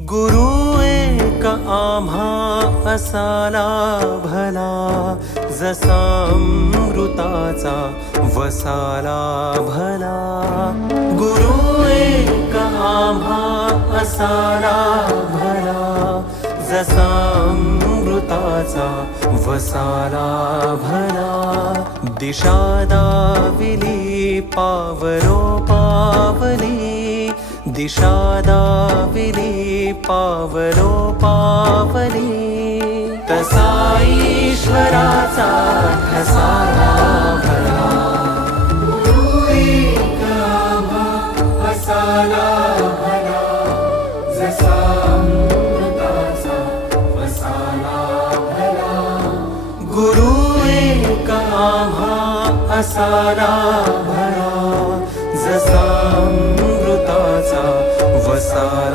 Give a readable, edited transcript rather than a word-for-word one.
गुरु एक आम्हा असाला भला, जसा अमृताचा वसाला भला. गुरु एक आम्हा असाला भला, जसा अमृताचा वसाला भला. दिशा दाविली पावलो पावली, दिशा दाविली पावलो पावली. तसा ईश्वराचा ठसाला भला. गुरु एक आम्हा असाला भला, जसा अमृताचा वसाला भला. गुरु एक आम्हा असाला भला, जसा अमृताचा वसाला.